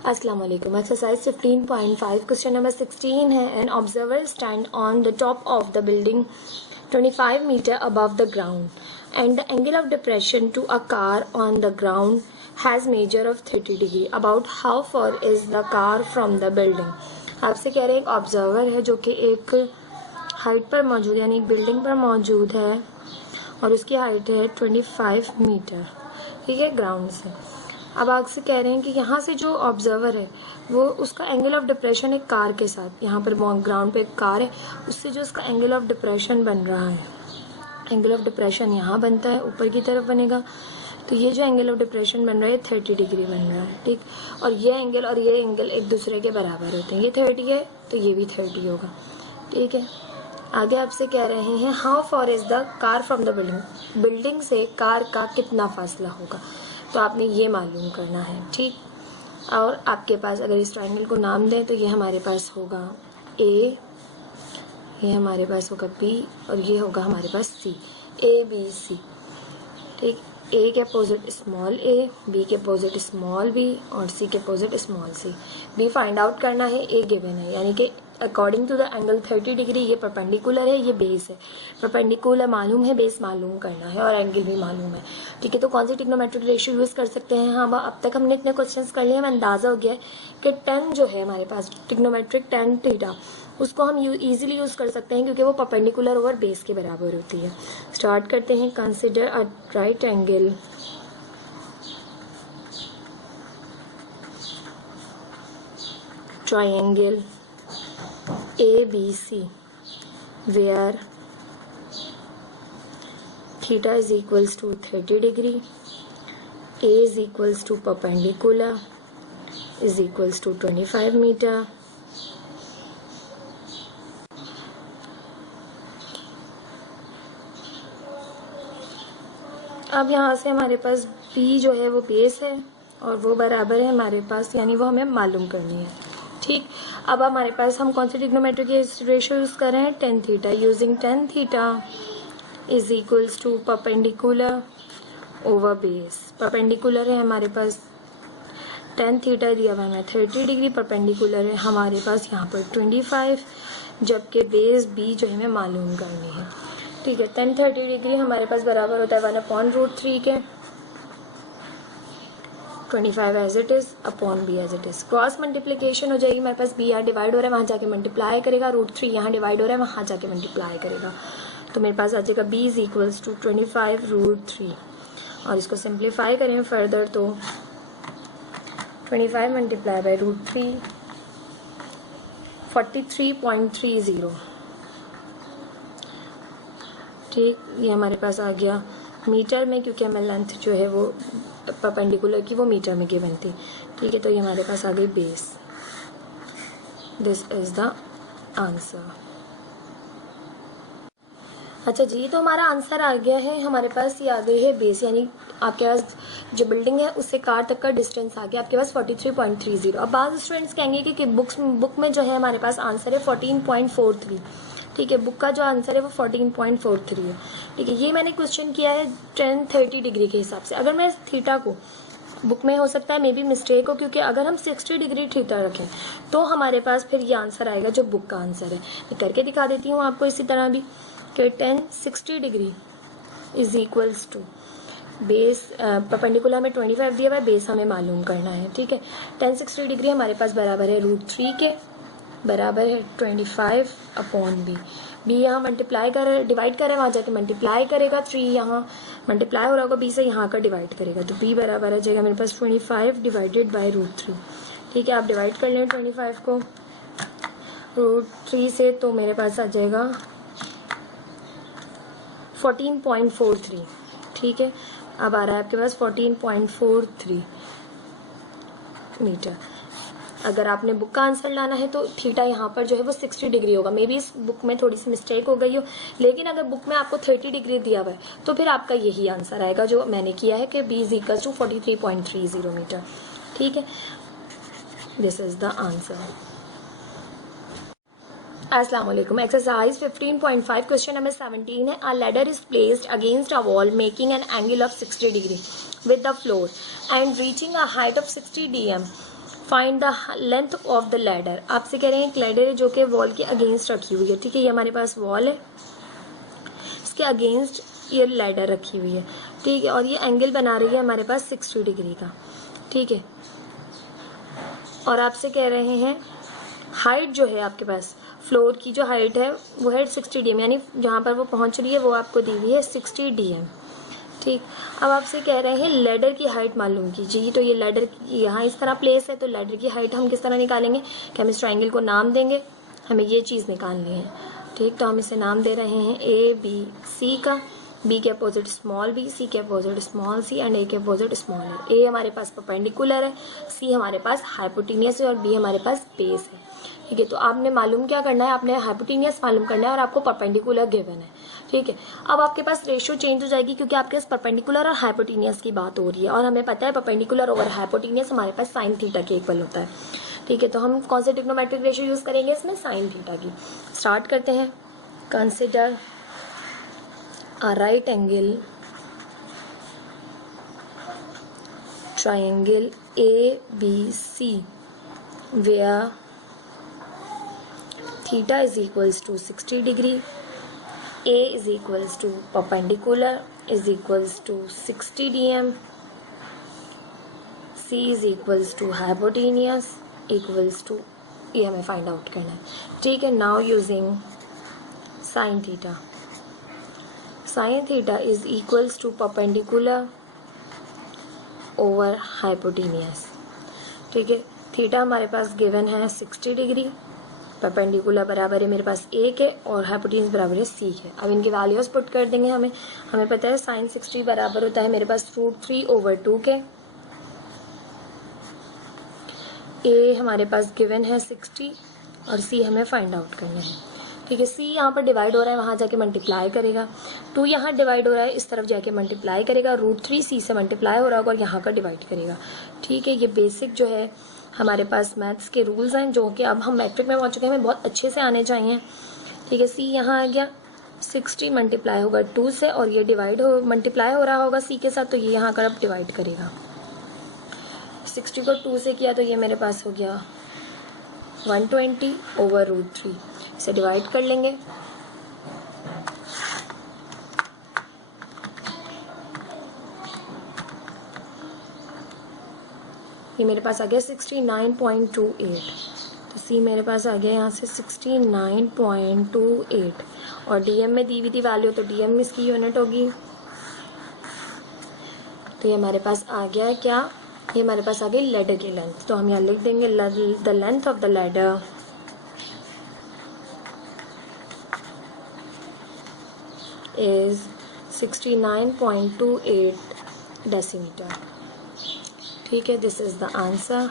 अस्सलाम वालेकुम। Exercise 15.5 question number 16 है। An observer stand on the top of the building 25 metre above the ground and the angle of depression to a car on the ground has measure of 30 degree. About how far is the car from the building. आपसे कह रहे हैं एक observer है जो कि एक height पर मौजूद यानी एक बिल्डिंग पर मौजूद है और उसकी हाइट है 25 मीटर, ठीक है, ग्राउंड से। अब आपसे कह रहे हैं कि यहाँ से जो ऑब्जर्वर है वो उसका एंगल ऑफ डिप्रेशन एक कार के साथ, यहाँ पर ग्राउंड पे एक कार है, उससे जो उसका एंगल ऑफ डिप्रेशन बन रहा है, एंगल ऑफ डिप्रेशन यहाँ बनता है, ऊपर की तरफ बनेगा, तो ये जो एंगल ऑफ डिप्रेशन बन रहा है 30 डिग्री बन रहा है, ठीक। और ये एंगल एक दूसरे के बराबर होते हैं, ये 30 है तो ये भी 30 होगा, ठीक है। आगे आपसे कह रहे हैं how far is the car from the building, building से कार का कितना फासला होगा, तो आपने ये मालूम करना है, ठीक। और आपके पास अगर इस ट्रायंगल को नाम दें तो ये हमारे पास होगा ए, ये हमारे पास होगा बी और ये होगा हमारे पास सी, ए बी सी, ठीक। ए के अपोजिट स्मॉल ए, बी के अपोजिट स्मॉल बी और सी के opposite small c. B find out करना है, ए गिवन है, यानी कि according to the angle 30 degree ये परपेंडिकुलर है, ये बेस है। परपेंडिकुलर मालूम है, बेस मालूम करना है और एंगल भी मालूम है, ठीक है। तो कौन सी ट्रिग्नोमेट्रिक रेशियो यूज़ कर सकते हैं। हाँ, अब तक हमने इतने क्वेश्चंस कर लिए, हमें अंदाज़ा हो गया है कि tan जो है हमारे पास ट्रिग्नोमेट्रिक tan थीटा, उसको हम ईजिली यूज़ कर सकते हैं क्योंकि वो परपेंडिकुलर ओवर बेस के बराबर होती है। स्टार्ट करते हैं। Consider a right angle triangle ABC where theta is equals to 30 degree, A is equals to perpendicular is equals to 25 meter, अब यहाँ से हमारे पास B जो है वो बेस है और वो बराबर है हमारे पास, यानी वो हमें मालूम करनी है, ठीक। अब हमारे पास हम कौन सी ट्रिग्नोमेट्रिक रेशियो यूज़ कर रहे हैं, tan theta. Using tan theta is equals to perpendicular over base. Perpendicular है हमारे पास, tan थीटा दिया हुआ है 30 डिग्री, परपेंडिकुलर है हमारे पास यहाँ पर 25, जबकि बेस B जो है हमें मालूम करनी है, ठीक है। tan 30 डिग्री हमारे पास बराबर होता है 1/√3 के, 25 as it is upon B as it is. Cross multiplication हो जाएगी, हमारे पास B यहाँ डिवाइड हो रहा है, वहाँ जाके मल्टीप्लाई करेगा, √3 यहाँ डिवाइड हो रहा है, वहाँ जाके मल्टीप्लाई करेगा, तो मेरे पास आ जाएगा B इज इक्वल्स टू 25√3। और इसको सिंप्लीफाई करें फर्दर तो 25 मल्टीप्लाई बाई √3 43.30, ठीक। ये हमारे पास आ गया मीटर में, क्योंकि हमें लेंथ जो है वो परपेंडिकुलर की वो मीटर में गिवन थी, ठीक है। तो ये हमारे पास आ गई base. This is the answer. अच्छा जी, तो हमारा आंसर आ गया है, हमारे पास ये आ गई है बेस, यानी आपके पास जो बिल्डिंग है उससे कार तक का डिस्टेंस आ गया आपके पास 43.30। अब बाद स्टूडेंट्स कहेंगे कि बुक में जो है हमारे पास आंसर है 14.43, ठीक है। बुक का जो आंसर है वो 14.43 है, ठीक है। ये मैंने क्वेश्चन किया है tan 30 डिग्री के हिसाब से। अगर मैं थीटा को, बुक में हो सकता है मे बी मिस्टेक हो, क्योंकि अगर हम 60 डिग्री थीटा रखें तो हमारे पास फिर ये आंसर आएगा जो बुक का आंसर है। मैं करके दिखा देती हूँ आपको इसी तरह भी कि tan 60 degree is equals to base, perpendicular में 25 दिया हुआ है, बेस हमें मालूम करना है, ठीक है। tan 60 डिग्री हमारे पास बराबर है √3 के, बराबर है 25 अपॉन B यहाँ मल्टीप्लाई कर डिवाइड कर रहा है, वहाँ जाके मल्टीप्लाई करेगा, 3 यहाँ मल्टीप्लाई हो रहा होगा B से, यहाँ का डिवाइड करेगा, तो B बराबर आ जाएगा मेरे पास 25 डिवाइडेड बाई √3, ठीक है। आप डिवाइड कर लें 25 को √3 से, तो मेरे पास आ जाएगा 14.43, ठीक है। अब आ रहा है आपके पास 14.43 मीटर। अगर आपने बुक का आंसर लाना है तो थीटा यहाँ पर जो है वो 60 डिग्री होगा। मे बी इस बुक में थोड़ी सी मिस्टेक हो गई हो, लेकिन अगर बुक में आपको 30 डिग्री दिया हुआ है तो फिर आपका यही आंसर आएगा जो मैंने किया है कि B is equal to 43.30 metre, ठीक है। This is the answer. अस्सलाम वालेकुम। एक्सरसाइज 15.5 क्वेश्चन नंबर 17 है। A ladder is placed against a wall making an angle of 60 degree with the floor and reaching a height of 60 dm find the length of the ladder. आपसे कह रहे हैं एक ladder है जो कि wall के अगेंस्ट रखी हुई है, ठीक है। ये हमारे पास वॉल है, इसके अगेंस्ट ये लैडर रखी हुई है, ठीक है। और ये एंगल बना रही है हमारे पास 60 डिग्री का, ठीक है। और आपसे कह रहे हैं हाइट जो है आपके पास, फ्लोर की जो हाइट है वो है 60 DM, यानी जहाँ पर वो पहुँच रही है वो आपको दी हुई है 60 DM, ठीक। अब आपसे कह रहे हैं लेडर की हाइट मालूम कीजिए। तो ये लेडर यहाँ इस तरह प्लेस है, तो लेडर की हाइट हम किस तरह निकालेंगे कि हम इस ट्राइंगल को नाम देंगे, हमें ये चीज़ निकालनी है, ठीक। तो हम इसे नाम दे रहे हैं ABC का, B के अपोजिट स्मॉल b, C के opposite small c and A के अपोजिट स्मॉल a। A हमारे पास परपेंडिकुलर है, C हमारे पास हाइपोटेनियस है और B हमारे पास बेस है, ठीक है। तो आपने मालूम क्या करना है, आपने हाइपोटेनियस मालूम करना है और आपको परपेंडिकुलर गिवन है, ठीक है। अब आपके पास रेशियो चेंज हो जाएगी क्योंकि आपके पास परपेंडिकुलर और हाइपोटेनियस की बात हो रही है और हमें पता है परपेंडिकुलर ओवर हाइपोटेनियस हमारे पास साइन थीटा के इक्वल होता है, ठीक है। तो हम कौन से ट्रिग्नोमेट्रिक रेशियो यूज़ करेंगे इसमें, साइन थीटा की। स्टार्ट करते हैं। Consider a right angle triangle ABC where theta is equals to 60 degree, A is equals to perpendicular is equals to 60 DM, C is equals to hypotenuse equals to, ये हमें find out करना है, ठीक है। Now using sine theta, sin theta is equals to perpendicular over hypotenuse, ठीक है। Theta हमारे पास given है 60 डिग्री, परपेंडिकुलर बराबर है मेरे पास A के और हाइपोटेन्यूज बराबर है C के। अब इनकी वैल्यूज पुट कर देंगे। हमें पता है साइन 60 बराबर होता है मेरे पास √3/2 के। A हमारे पास गिवन है 60 और C हमें फाइंड आउट करना है, ठीक है। C यहाँ पर डिवाइड हो रहा है, वहाँ जाके मल्टीप्लाई करेगा। 2 यहाँ डिवाइड हो रहा है, इस तरफ जाके मल्टीप्लाई करेगा। √3 C से मल्टीप्लाई हो रहा होगा और यहाँ का डिवाइड करेगा, ठीक है। ये बेसिक जो है हमारे पास मैथ्स के रूल्स हैं जो कि अब हम मैट्रिक में पहुँच चुके हैं, हमें बहुत अच्छे से आने चाहिए, ठीक है। C यहाँ आ गया, 60 मल्टीप्लाई होगा 2 से और ये डिवाइड हो मल्टीप्लाई हो रहा होगा C के साथ, तो ये यहाँ कर अब डिवाइड करेगा। 60 को 2 से किया तो ये मेरे पास हो गया 120/√3, इसे डिवाइड कर लेंगे। ये मेरे पास आ गया 69.28, तो C मेरे पास आ गया यहाँ से 69.28 और DM में दी हुई थी वैल्यू, तो DM में इसकी यूनिट होगी। तो ये हमारे पास आ गया है क्या, ये हमारे पास आ गई लैडर की लेंथ। तो हम यहाँ लिख देंगे the length of the ladder is 69.28 decimetre, ठीक है। This is the answer.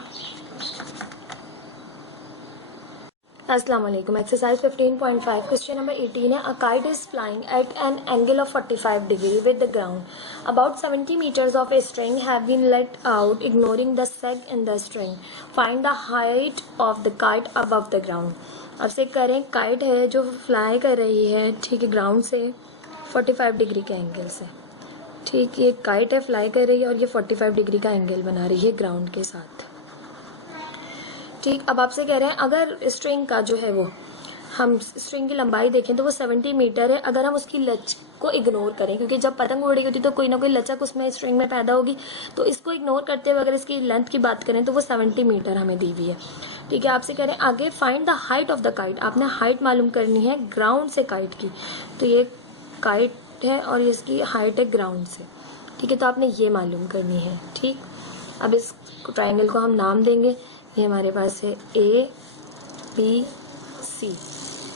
अस्सलाम वालेकुम। एक्सरसाइज 15.5 क्वेश्चन नंबर 18 है। A kite is flying at an angle of 45 degree with the ground. About 70 meters of a string have been let out ignoring the sag in the string. Find the height of the kite above the ground. अब से करें, kite है जो fly कर रही है, ठीक है, ग्राउंड से 45 डिग्री के एंगल से, ठीक। ये काइट है, फ्लाई कर रही है और ये 45 डिग्री का एंगल बना रही है ग्राउंड के साथ, ठीक। अब आपसे कह रहे हैं अगर स्ट्रिंग का जो है वो, हम स्ट्रिंग की लंबाई देखें तो वो 70 मीटर है। अगर हम उसकी लच को इग्नोर करें, क्योंकि जब पतंग उड़ रही होती तो कोई ना कोई लचक उसमें स्ट्रिंग में पैदा होगी, तो इसको इग्नोर करते हुए अगर इसकी लेंथ की बात करें तो वो 70 मीटर हमें दी हुई है, ठीक है। आपसे कह रहे हैं आगे find the height of the kite. आपने हाइट मालूम करनी है ग्राउंड से काइट की। तो ये काइट है और इसकी हाइट है ग्राउंड से, ठीक है। तो आपने ये मालूम करनी है, ठीक। अब इस ट्राइंगल को हम नाम देंगे। ये हमारे पास है ABC।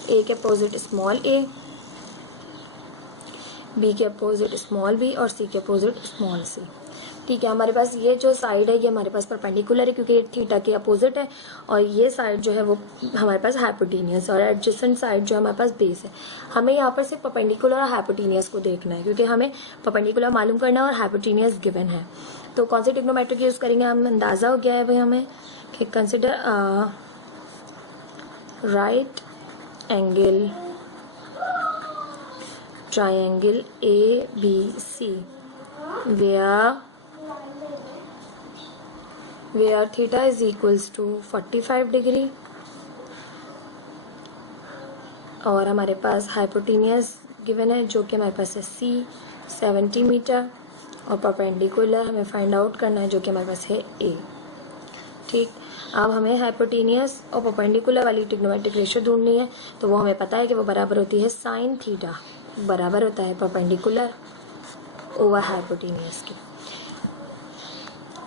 A के अपोजिट स्मॉल a, B के अपोजिट स्मॉल b और C के अपोजिट स्मॉल c, ठीक है। हमारे पास ये जो साइड है ये हमारे पास परपेंडिकुलर है क्योंकि थीटा के अपोजिट है और ये साइड जो है वो हमारे पास हाइपोटेनियस और एडजेसेंट साइड जो हमारे पास बेस है। हमें यहाँ पर सिर्फ परपेंडिकुलर और हाइपोटेनियस को देखना है क्योंकि हमें परपेंडिकुलर मालूम करना है और हाइपोटेनियस गिवन है। तो कौन से ट्रिग्नोमेट्रिक यूज़ करेंगे, हम अंदाज़ा हो गया है भाई हमें कि consider right angle triangle ABC where where theta is equals to 45 degree, और हमारे पास हाइपोटेनियस गिवन है जो कि हमारे पास है C 70 मीटर, और परपेंडिकुलर हमें फाइंड आउट करना है जो कि हमारे पास है A। ठीक, अब हमें हाइपोटेनियस और परपेंडिकुलर वाली ट्रिग्नोमेट्रिक रेशियो ढूंढनी है, तो वो हमें पता है कि वो बराबर होती है साइन थीटा बराबर होता है परपेंडिकुलर ओवर हाइपोटेनियस के।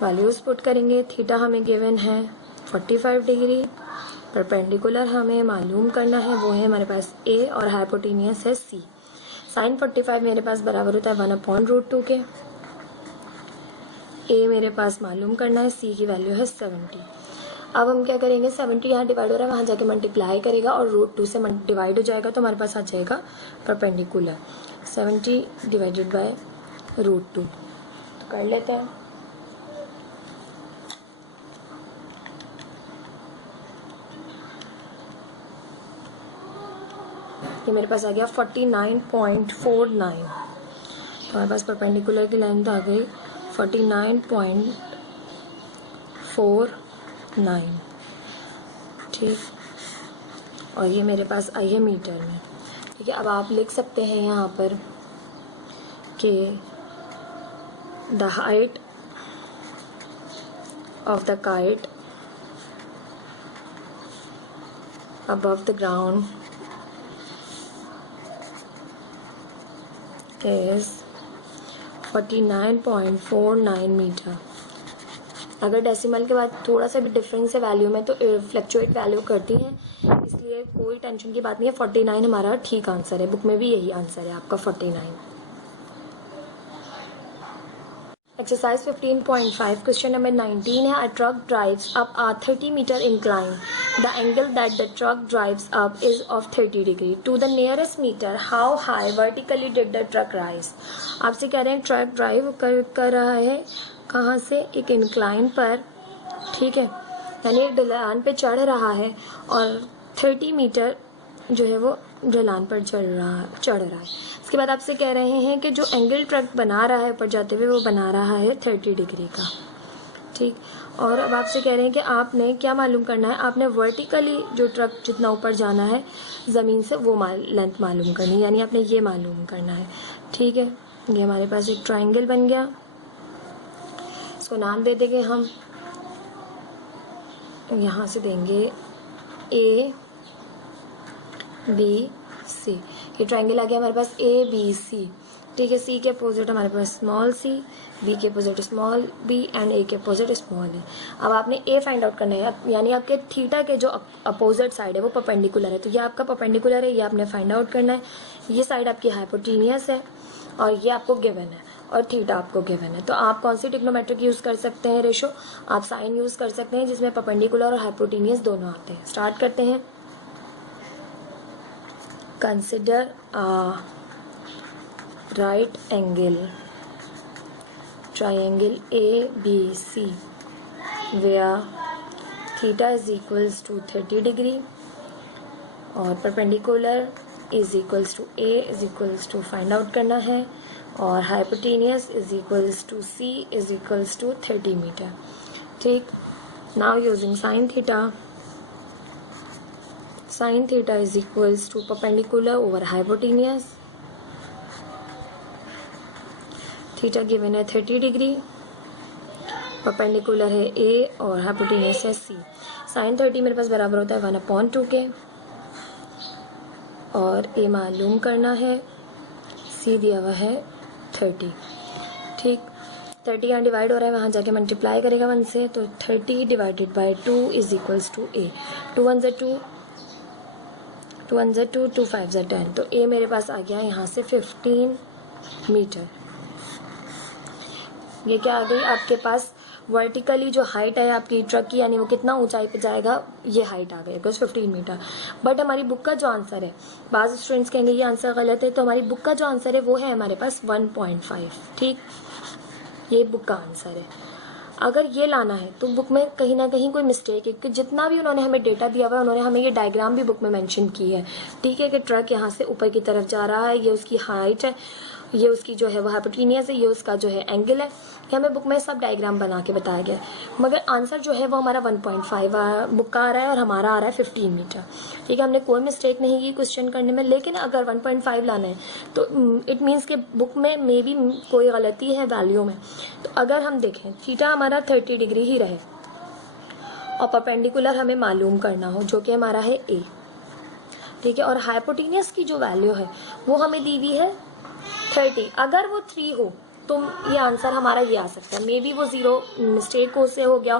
वैल्यूज पुट करेंगे, थीटा हमें गिवन है 45 डिग्री, परपेंडिकुलर हमें मालूम करना है वो है हमारे पास A, और हाइपोटेनियस है C। साइन 45 मेरे पास बराबर होता है 1/√2 के। A मेरे पास मालूम करना है, C की वैल्यू है 70। अब हम क्या करेंगे, 70 यहाँ डिवाइड हो रहा है, वहाँ जाके मल्टीप्लाई करेगा और √2 से डिवाइड हो जाएगा, तो हमारे पास आ जाएगा परपेंडिकुलर 70 डिवाइडेड बाय √2। तो कर लेते हैं। ये मेरे पास आ गया 49.49। तो हमारे पास परपेंडिकुलर की लेंथ आ गई 49.49। ठीक, और ये मेरे पास आई है मीटर में। ठीक है, अब आप लिख सकते हैं यहाँ पर कि the height of the kite above the ground is 49.49 metre. अगर डेसिमल के बाद थोड़ा सा भी डिफरेंस है वैल्यू में तो फ्लक्चुएट वैल्यू करती हैं, इसलिए कोई टेंशन की बात नहीं है। 49 हमारा ठीक आंसर है, बुक में भी यही आंसर है आपका 49। एक्सरसाइज 15.5 क्वेश्चन नंबर 19 है। A truck drives up a 30 metre incline, the angle that the truck drives up is of 30 degree. To the nearest metre how high vertically did the truck rise. आपसे कह रहे हैं truck drive कर रहा है कहाँ से, एक इंक्लाइन पर। ठीक है, यानी एक ढलान पे चढ़ रहा है और 30 मीटर जो है वो ढलान पर चढ़ रहा है। इसके बाद आपसे कह रहे हैं कि जो एंगल ट्रक बना रहा है ऊपर जाते हुए वो बना रहा है 30 डिग्री का। ठीक, और अब आपसे कह रहे हैं कि आपने क्या मालूम करना है, आपने वर्टिकली जो ट्रक जितना ऊपर जाना है ज़मीन से वो लेंथ मालूम करनी है, यानी आपने ये मालूम करना है। ठीक है, ये हमारे पास एक ट्राइंगल बन गया, इसको नाम दे देंगे हम, यहाँ से देंगे ABC। ये ट्राइंगल आ गया हमारे पास ABC। ठीक है, C के अपोजिट हमारे पास स्मॉल c, B के opposite small b and A के अपोजिट स्मॉल a। अब आपने A फाइंड आउट करना है, यानी आपके थीटा के जो अपोजिट साइड है वो परपेंडिकुलर है, तो ये आपका परपेंडिकुलर है, ये आपने फाइंड आउट करना है। ये साइड आपकी हाइपोटेनियस है और ये आपको गिवन है और थीटा आपको गिवन है। तो आप कौन सी ट्रिग्नोमेट्रिक यूज़ कर सकते हैं रेशो, आप साइन यूज़ कर सकते हैं जिसमें परपेंडिकुलर और हाइपोटेनियस दोनों आते हैं। स्टार्ट करते हैं। Consider a right angle triangle ABC where theta is equals to 30 degree और perpendicular is equals to A is equals to find out करना है, और hypotenuse is equals to C is equals to 30 metre. ठीक, now using sin theta, sin theta is equals to perpendicular over hypotenuse, theta given है 30 degree, perpendicular है A और hypotenuse है C। Sign 30 मेरे पास बराबर होता है 1/2 के, और A मालूम करना है, C दिया हुआ है 30। ठीक, 30 यहाँ डिवाइड हो रहा है, वहाँ जाके मल्टीप्लाई करेगा 1 से, तो 30 divided by 2 is equals to A। 2 1 ज़ा 2, 2 1 ज़ा 2, 2 5 ज़ा 10, तो A मेरे पास आ गया यहाँ से 15 मीटर। ये क्या आ गई आपके पास, वर्टिकली जो हाइट है आपकी ट्रक की, यानी वो कितना ऊंचाई पे जाएगा, ये हाइट आ गई बिकॉज 15 मीटर। बट हमारी बुक का जो आंसर है, बाज़ स्टूडेंट्स कहेंगे ये आंसर गलत है, तो हमारी बुक का जो आंसर है वो है हमारे पास 1.5। ठीक, ये बुक का आंसर है। अगर ये लाना है तो बुक में कहीं ना कहीं कोई मिस्टेक है, कि जितना भी उन्होंने हमें डेटा दिया हुआ है, उन्होंने हमें ये डायग्राम भी बुक में मेंशन की है। ठीक है, कि ट्रक यहाँ से ऊपर की तरफ जा रहा है, ये उसकी हाइट है, ये उसकी जो है वो हाइपोटेनियस है, ये उसका जो है एंगल है। ये हमें बुक में सब डायग्राम बना के बताया गया है, मगर आंसर जो है वो हमारा 1.5 बुक का आ रहा है और हमारा आ रहा है 15 मीटर। ठीक है, हमने कोई मिस्टेक नहीं की क्वेश्चन करने में, लेकिन अगर 1.5 लाना है तो इट मीन्स कि बुक में मे बी कोई गलती है वैल्यू में। तो अगर हम देखें थीटा हमारा 30 डिग्री ही रहे और परपेंडिकुलर हमें मालूम करना हो, जो कि हमारा है ए, ठीक है, और हाइपोटेनियस की जो वैल्यू है वो हमें दी हुई है 30, अगर वो 3 हो तो ये आंसर हमारा ये आ सकता है। मे बी वो 0 मिस्टेक हो से हो गया।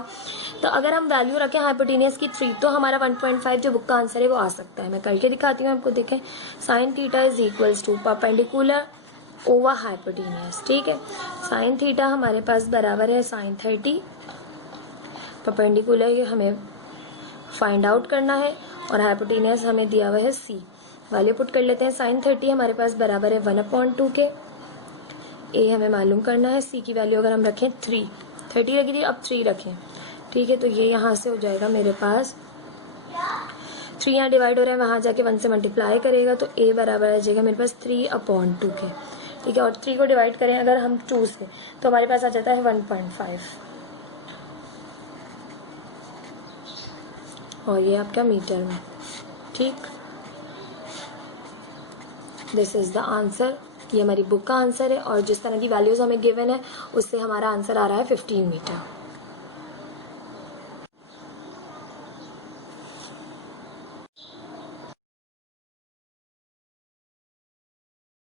तो अगर हम वैल्यू रखें हाइपोटेनियस की 3 तो हमारा 1.5 जो बुक का आंसर है वो आ सकता है। मैं करके दिखाती हूँ आपको, देखें sine theta is equals to perpendicular over hypotenuse. ठीक है, साइन थीटा हमारे पास बराबर है साइन 30, परपेंडिकुलर हमें फाइंड आउट करना है और हाइपोटेनियस हमें दिया हुआ है सी। वैल्यू पुट कर लेते हैं। साइन 30 हमारे पास बराबर है 1/2 के, ए हमें मालूम करना है, सी की वैल्यू अगर हम रखें 30 लगी थी, अब 3 रखें। ठीक है, तो ये यहाँ से हो जाएगा मेरे पास 3 यहाँ डिवाइड हो रहा है, वहाँ जाके 1 से मल्टीप्लाई करेगा तो ए बराबर आ जाएगा मेरे पास 3/2 के। ठीक है, और 3 को डिवाइड करें अगर हम 2 से तो हमारे पास आ जाता है 1.5, और ये आपका मीटर में। ठीक, दिस इज द आंसर। ये हमारी बुक का आंसर है और जिस तरह की वैल्यूज हमें गिवन है उससे हमारा आंसर आ रहा है 15 मीटर।